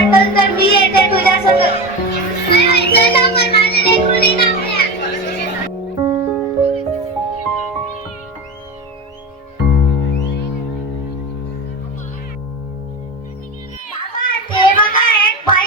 वाटल तर मी येते तुझ्या ते बघा एक बाई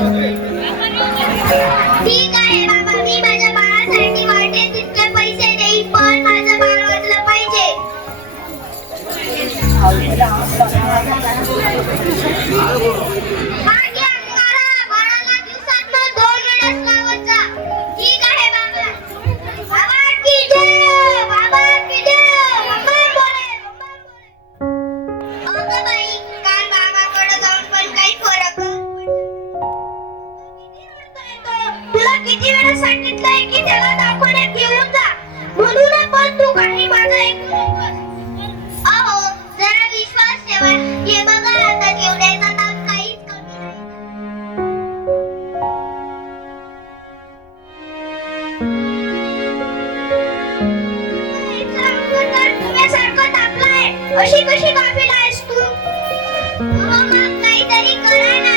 嗯 अशी कशी गाफील आहेस तू काहीतरी करा ना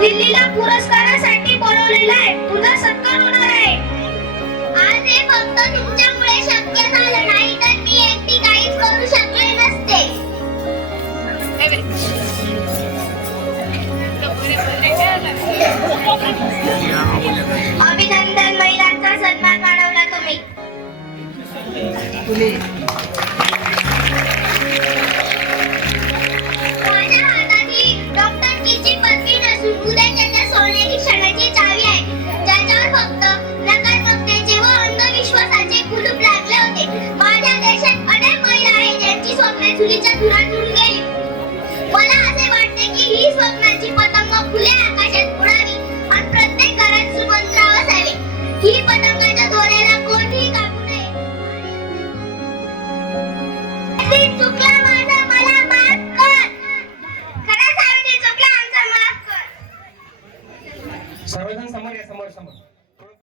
दिल्लीला पुरस्कारासाठी बोलवलेला आहे. तुझा सत्कार होणार आहे. आज हे फक्त तुमच्यामुळे शक्य झालं नाही तर मी एकटी काहीच करू शकले नसते. अभिनंदन गेली. मला असे वाटते की ही स्वप्नाची पतंग खुल्या आकाशात उडावी आणि प्रत्येक घरात सुमंत्र असावे. ही पतंगाच्या need to play.